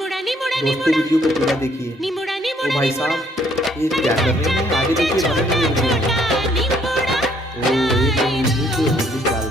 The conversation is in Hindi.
दोस्तों वीडियो को पूरा देखिए। ओ भाई साहब ये क्या कर रहे हैं, आगे देखिए बना नहीं है वीडियो। ओ एक म्यूजिक डाल